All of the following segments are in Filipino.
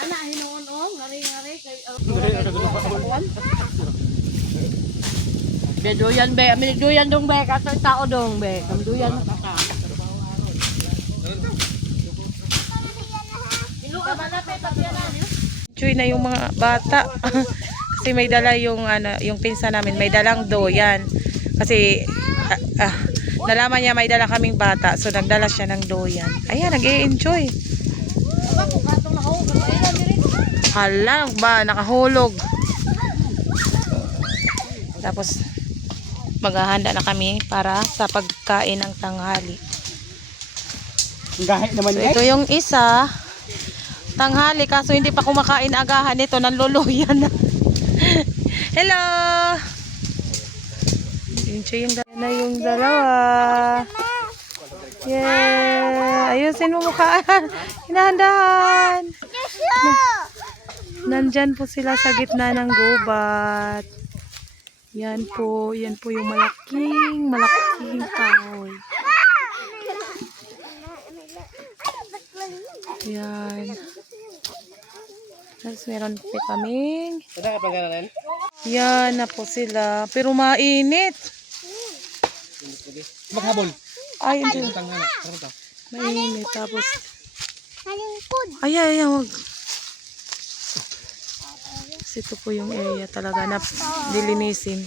Anak hinuon ngari-ngari kay be doyan be, amin doyan dong be, kato tao dong be, kam doyan ka. Enjoy na yung mga bata. Kasi may dala yung ano, yung pinsa namin, may dalang doyan. Kasi nalaman niya may dala kaming bata, so nagdala siya ng doyan. Ayan, nag-e-enjoy. Hala ba, nakahulog. Tapos maghahanda na kami para sa pagkain ng tanghali. So, ito yung isa. Tanghali kaso hindi pa kumakain agahan ito, nanluluyan na. Hello! Enjoy yung dalawa. Yeah! Ayusin mo mukha. Hinahandahan. Nandyan po sila sa gitna ng gubat. Yan po yung malaking kahoy. Yan. Tapos meron po kaming. Yan na po sila. Pero mainit. Maghabol. Ay, hindi. Mainit. Tapos. Ay, wag. Tapos ito po yung area talaga na lilinisin.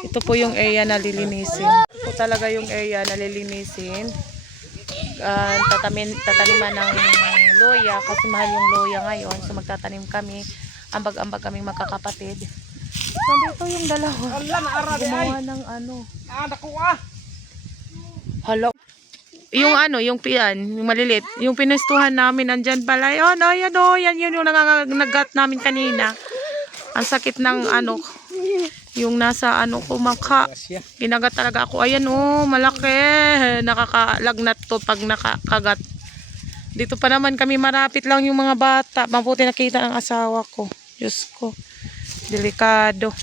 Ito po yung area na lilinisin. Ito talaga yung area na lilinisin. Tataniman ng loya kasi mahal yung loya ngayon, so magtatanim kami, ambag-ambag kaming magkakapatid. So dito yung dalawa gumawa ng ano, hala, yung ano, yung pian, yung malilit, yung pinestuhan namin andyan pala yun, yan yung nagagat namin kanina. Ang sakit ng ano, yung nasa ano ko maka, ginagat talaga ako. Ayan malaki, nakakalagnat to pag nakakagat. Dito pa naman kami, marapit lang yung mga bata. Mabuti nakita ng asawa ko. Diyos ko, delikado.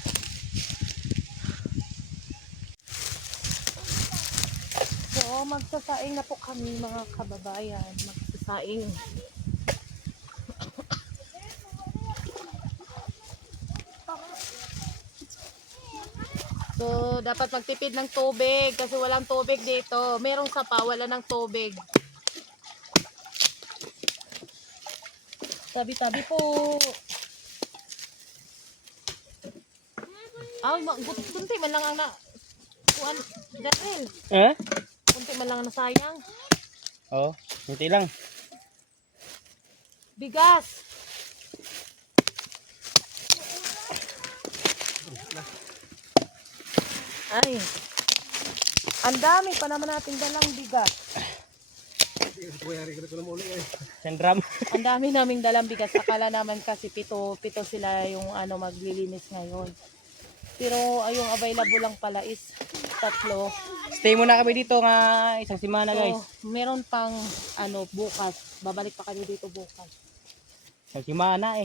So magsasaing na po kami mga kababayan, magsasaing. So, dapat magtipid ng tubig kasi walang tubig dito. Merong sapa, wala ng tubig. Tabi-tabi po. Ay, kunti man lang ang kuan, Darrell. Kunti man lang ang nasayang. Oo, kunti lang. Bigas. Ay, ang dami pa naman nating dalang bigas. Sendram. Ang dami naming dalang bigas. Akala naman kasi pito sila yung ano maglilinis ngayon. Pero yung available lang pala is 3. Stay muna kami dito nga isang semana, guys. So, meron pang ano bukas. Babalik pa kami dito bukas. Isang semana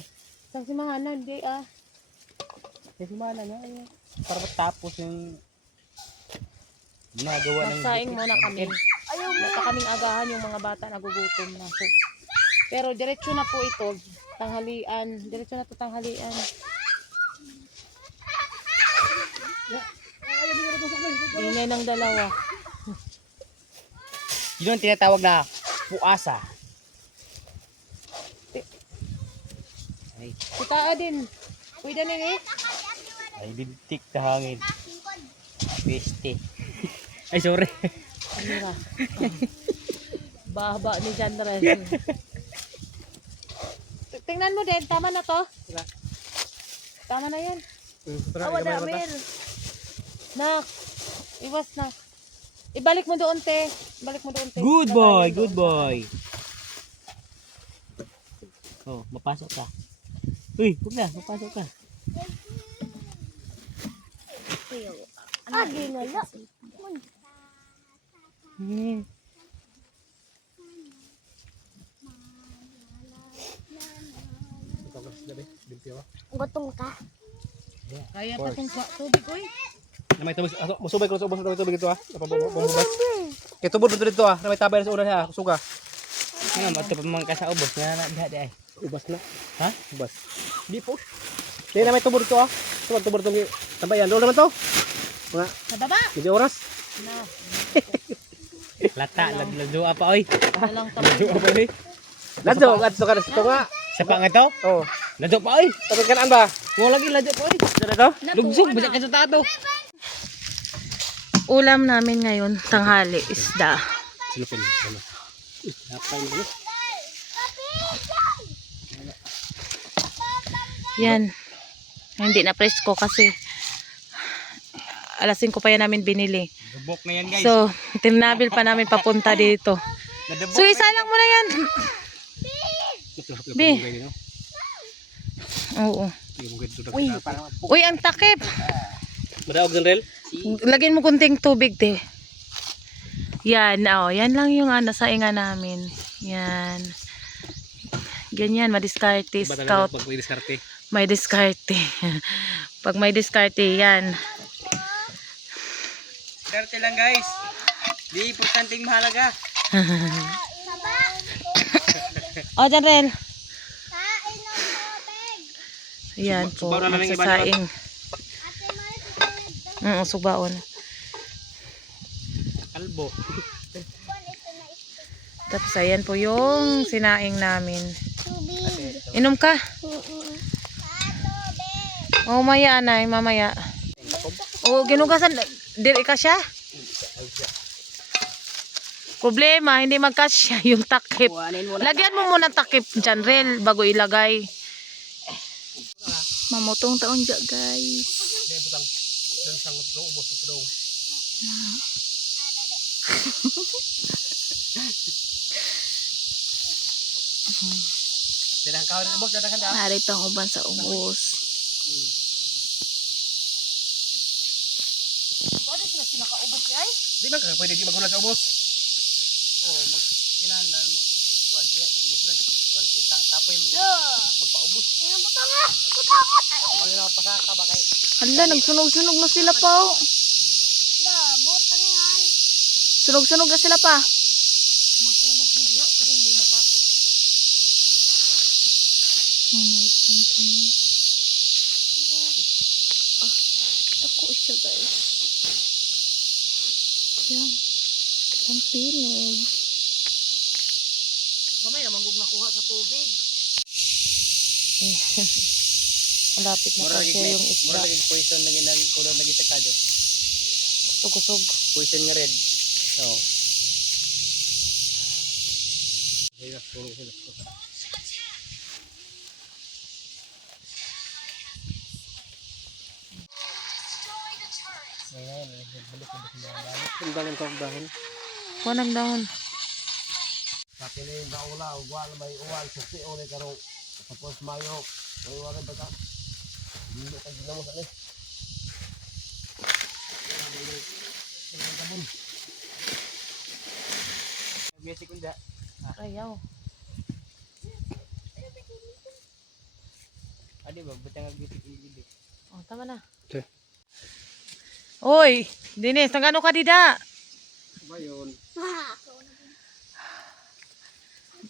Isang semana, hindi Isang semana nga para matapos yung ginagawa ng magsaing muna kami. Wala kaming agahan yung mga bata nagugutom na. So, pero diretso na po ito. Tanghalian. Diretso na to tanghalian. Ingay ng dalawa. Yun ang tinatawag na puasa. Ay, Kita din. Pwede na ay bintik na hangin. Peste. Ay, sorry. Mira. Bahaba ni Janren. Tingnan mo din, tama na to. Tama na yan. Wala Amir. Nak, iwas na. Ibalik mo doon, te. Ibalik mo doon, te. Good boy, good boy. Oh, mapasok ka. Uy, huwag na, mapasok ka. Agi nga la. Gotong ka. Kaya pa tong tubig, oy. Na may tubig, musubay ko sa ubos na may tubig ito ha. Napabubas. Kaya tubod mo dito ha. Na may tabay na sa una niya. Suga. Nga, mato pa mga sa ubos nga na diha di ay. Ubas na. Ha? Ubas. Di po. Kaya na may tubod ito ha. Tubod itong tambayan. Doon naman to. Mga Sa baba. medyo oras. Na. Lata, ladlo apa oy. Walang Ladlo apa oy. Ladyo, ladyo ka na ito nga. Sa pa nga to? Oo. Ladlo pa oy. Tapos kanaan ba? Mo lagi ladlo pa oy. Dito to? Lugsog bisa ka sa tato. Ulam namin ngayon, tanghali, isda. Silupin. Napay mo. Yan. Hindi na presko kasi alas 5 pa yan namin binili. Dubok na yan guys. So, tinabil pa namin papunta dito. Nadubok. So, isa lang muna yan. Bi. Oo. Uy, Uy, ang takip. madaog din rel. Lagyan mo kunting tubig, te. Yan, oh. Yan lang yung saingan namin. Yan. Ganyan, madiskarte. Scout. Pag may diskarte. May diskarte. Pag may diskarte, yan. Diskarte lang guys. Di importanteng mahalaga. O, dyan, Rel. Yan po, Subaw na lang yung iba magsasaing. Subaon. Kalbo. Tapos, ayan po yung sinaing namin. Inom ka? O, maya, anay, mamaya. O, ginugasan. Dili ka siya? Problema, hindi magkasya yung takip. Lagyan mo muna takip dyan, Rel, bago ilagay. Mamutong taon dyan, guys. Hindi butang. Dan sangat dong ubos ito dong. Dadang kau ni bos dadang dah. Narito ang uban sa ubos. Di ba ka pwede di magulat sa ubos? Oh, mag inan dan mag kuan di mabrag kuan tapoy mo. Magpaubos. Ano na pasaka ba kay Hala, nagsunog-sunog na sila pa. Oh. Sunog-sunog na sila pa. Masunog mo diha, kung mo mapasok. Tako siya, guys. Yan. Ang pinog. Gamay naman gug nakuha sa tubig. Malapit na mura kasi yung isda. lagi poison lagi lagi kulo lagi sa kadyo. Kusog-kusog. Poison nga red. Oh. Ayos, tulong sila. Ang dahon dahon. Kuha ng dahon. Pati na yung daula, uwal may uwal sa siyo ni karong tapos mayo. May wala ba ta? Hindi ka ginamo sa ni. Basic unda. Ayaw. Adi ba butang ang basic ilid. Oh, tama na. Okay. Oy, Dinis, nagano ka dida? Mayon.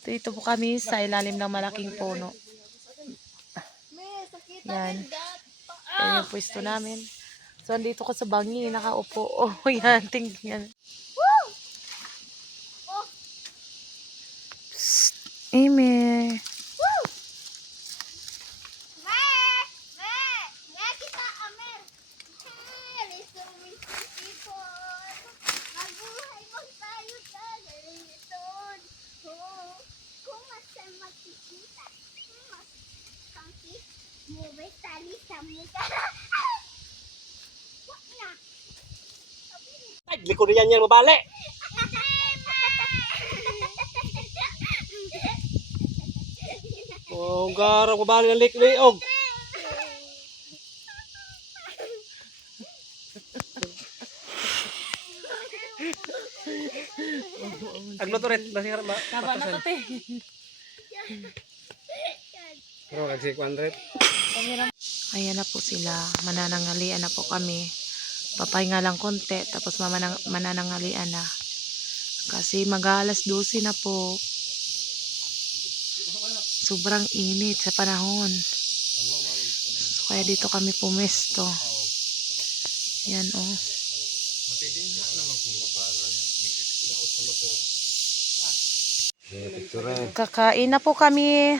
Dito po kami sa ilalim ng malaking puno. Yan. Yan yung pwesto namin. So, andito ko sa bangi, nakaupo. Oh, yan, tingnan. Psst, Ime. Ay, likod niyan yan mabali. Oh, garang mabali ng liog. Aglo to ret, basi harap ba? Taba na to, te. Pero kasi 100. Ayan na po sila. Mananangalian na po kami. Papahinga lang konti. Tapos mananangalian na. Kasi mag-alas 12 na po. Sobrang init sa panahon. So, kaya dito kami pumesto. Ayan o. Kakain na po kami.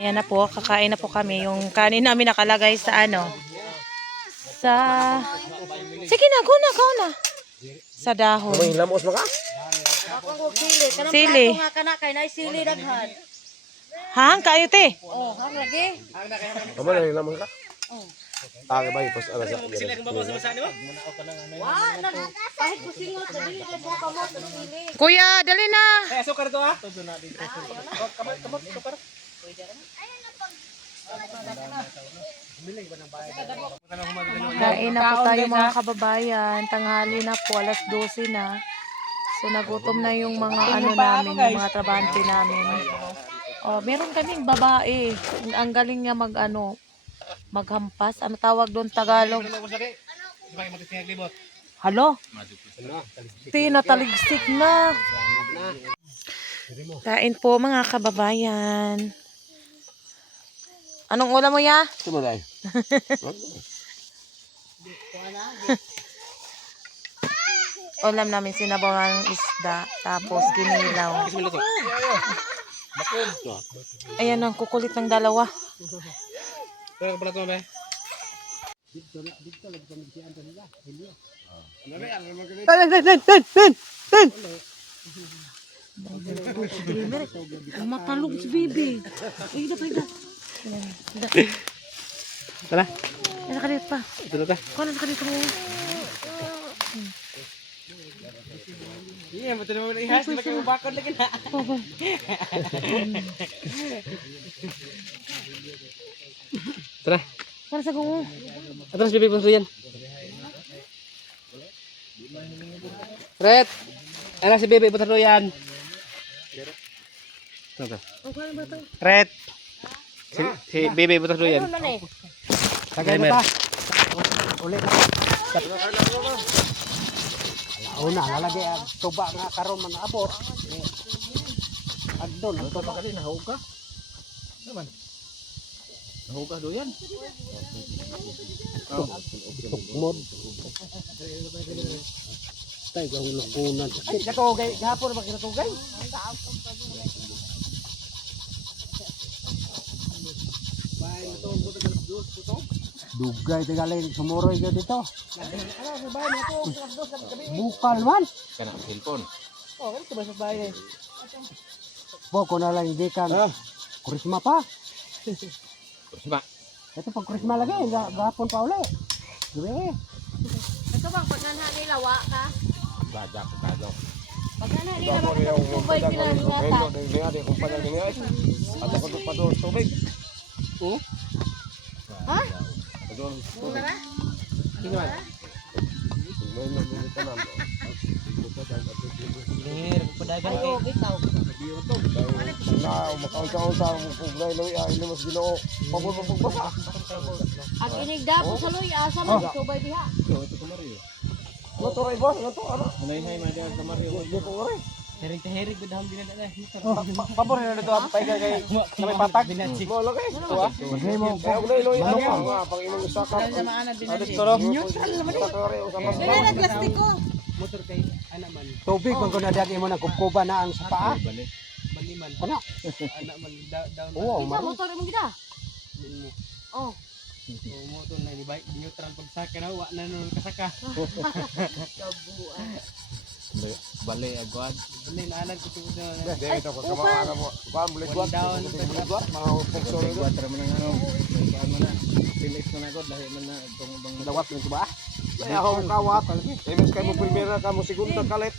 Ayan na po, kakain na po kami. Yung kanin namin nakalagay sa ano. Sa... Sige na, go na. Sa dahon. May lamos maka? Ako ko sili. Kanang Sili. plato nga kana kay nay sili daghan. Hang, kayo te. Oh, hang lagi. Amo na lamos ka? Tagay ba ipos ala sa. Sila kung babasa di ba? Wa na kahit kusingot sa dili kay buka mo sa sili. Kuya, dali na. Eh, sukar to ha. Todo na dito. Kamot, sukar. Kain na po tayo mga kababayan. Tanghali na po, alas 12 na. So nagutom na yung mga ano namin, yung mga trabahante namin. Oh, meron kaming babae. Ang galing niya maghampas. Ano tawag doon Tagalog? Halo? Tinataligsik na. Kain po mga kababayan. Anong ulam mo ya? Sumaday. Ulam namin sinabawan ng isda, tapos ginilaw. Ayan ang kukulit ng dalawa. Pero pala to ba? Matalog si bibi. Ay da payda. Tara. Ano ka dito pa? Dito ta. Kung ano ka dito mo? Iya, betul mo ihas na kayo bakod lagi na. Tara. Para sa gungo. Atras bibig pang suyan. Red. Ana si bebe putar yan. Tara. Red. Si bebe putar yan. Ano man eh? Tagay mo ta. Uli na. Una nalagay ang tuba nga karon man abot. Adon ang tuba kali nahug ka. Naman. Nahug ka do yan. Tukmod. Tay gahulog kunan. Ay katugay gahapon ba kinatugay? Dugay tigaling sumuroy gyud dito. Bukal man. Kana cellphone. Oh, kan sa bahay. Boko na lang hindi kan. Kurisma pa. Kusma. Ito pag kurisma lagi gahapon pa uli. Gabi. Ito bang pag nanhani lawa ka? Bajak kado. Pag nanhani lawa ka sa tubay kinahingatan. Dinga kung padal dinga. Ato ko pa do tubig. Ha? Adon. Muna na? Lir, pedagang Ayo, bitaw. Na makaunsa-unsa kung gay lawi ay limos Ginoo. Pagbasa. Ang inigda po sa luy asa man tubay diha. Motor ay boss, nato ano? Hay madi ang kamaryo. Di ko ore. Herig bidang binada na. Pabor na dito pay kay may patag. Mo lagi. Tuwa. Magay mo. Kaya ulay loy ano nga pag imong sakap. Adto toro. Plastiko. Motor kay ana man. Tubig man kun adagi mo na kubkuba na ang sa paa. Baliman. Ano? Ana man down. Oo, Kita man. motor mo gida. Oh. Motor na ni bike neutral pagsaka na wa na nun kasaka. Bale agwad. Bale naalag ko to na. Dito ko kama ana mo. Kuan bulit wat. Down. Bulit wat mga pukso rin. Water man ang ano. Kuan mo na. Relax mo na agad lahi man na itong bang Dawat ng tuba. Ay ako kawat. Imes kay mo primera ka mo segunda kalit.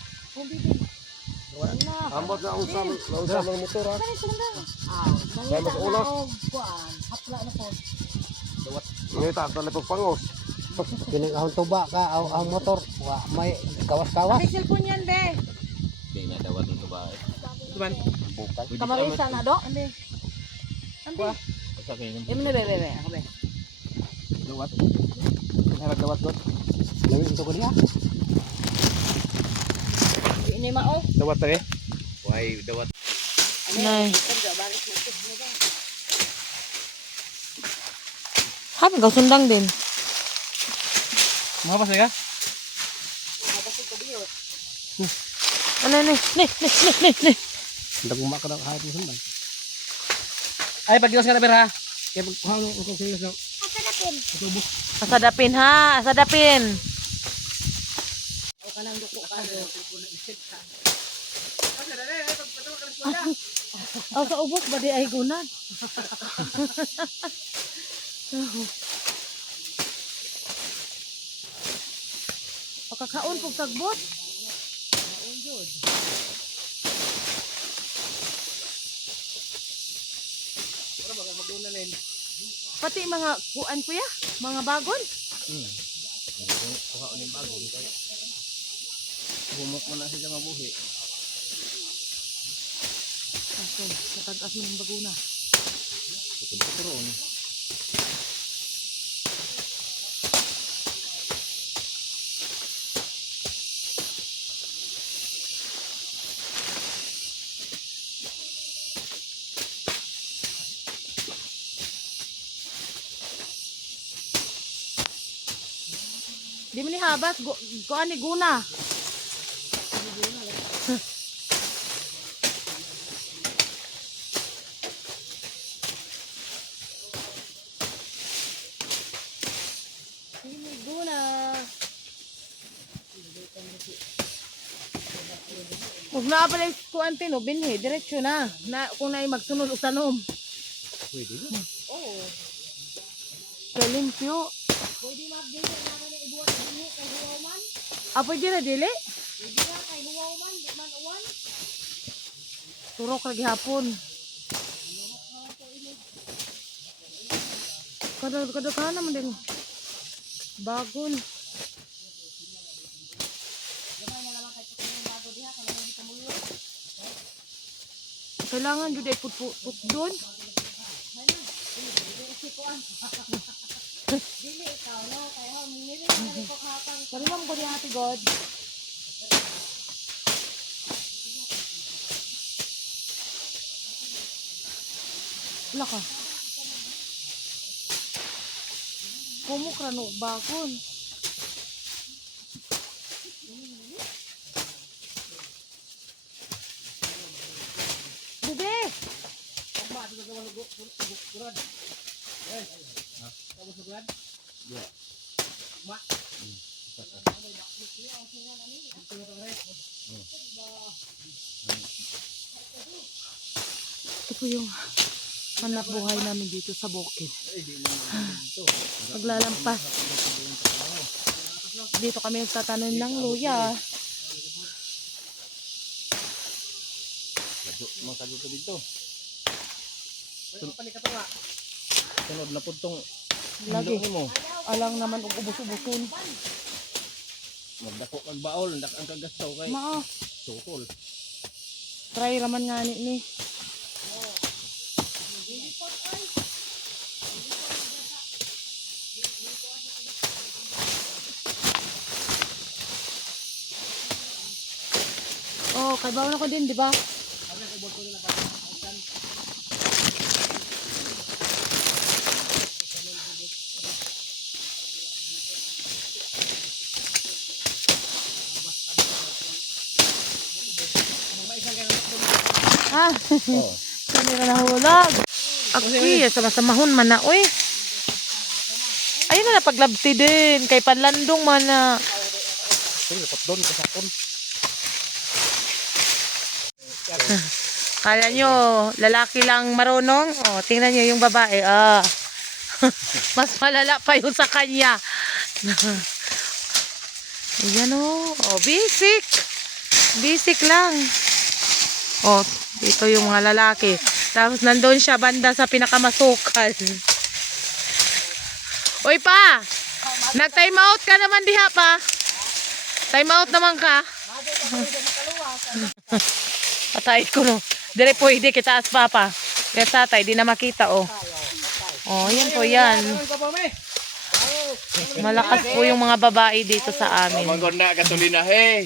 Ambot na usam ng motor ha. Kaya mas ulos. Hapla na po. Ini tak telepon pangos. Kini ang tuba ka ang motor wa may kawas-kawas. May cellphone yan, be. di na dawat ng tuba. Tuman. Kamarisa na do. Ande. Ande. Sa kayo. Imo na bebe. Ako be. Dawat. Harap dawat dot. Lawin ito ko niya. Ini mao. Dawat ta eh. Why dawat. Nay. Kada balik mo to. Habi ka sundang din. Mahapas na ka? Ano ni? Ni. Daguma ka ng kahit mo sundan. Ay pagdiwas ka na pera ha. Kaya pagkuhan mo kung serious na. Asadapin ha, asadapin. O kanang duko ka. Aw sa ubos ba di ay gunad? Pakakaon pug sagbot. Pati mga kuan kuya, mga bagon. Kuha ko ng bago. Bumok mo na siya mabuhi. Okay, natagas mo ng baguna. Putol-putol. Di mo ni habas, kuan ni guna. Siniguna. Huwag na pala yung kuan tino, binhi, diretsyo na. Kung na magsunod o tanom. Pwede yun. Oo. Kaya limpyo. Pwede mag-dili na na ibuhat dinhi kay huwaw man. Apo dyan na dili? Pwede na kay huwaw man, di man uwan. Turok lagi hapon. Kada ka naman din. Bagon. Kailangan jud ay put doon. Dili ikaw no kay ha nili na ko hatang. Kalimam ko di Ate God. Wala ka. Kumukra no bagon. Bebe! Ito po yung hanap buhay namin dito sa bukid. Paglalampas. Dito kami nagtatanim ng luya. Magtago ko dito. Sunod na po itong Lagi. mo. Alang naman ug ubos-ubuson. Magdako magbaol. Ndak ang kagastaw kay Mao. sukol. Try raman nga ni. Oh, kay bawon ako din, di ba? Ah, hindi na nahulog. Aki, sama-samahon man na, oy. Ayun na napaglabti din. Kay panlandong man na. Dapat doon kasapon. Kala nyo, lalaki lang marunong? O, tingnan nyo yung babae. Ah. Mas malala pa yung sa kanya. Ayan o. O, basic. Basic lang. O, dito yung mga lalaki. Tapos nandun siya banda sa pinakamasukal. Uy pa! Nag-time out ka naman diha pa. Time out naman ka. Patay ko no. Dire pwede kita as papa. Kaya tatay, di na makita oh. Oh, yan po yan. Malakas po yung mga babae dito sa amin. Manggona gasolina he.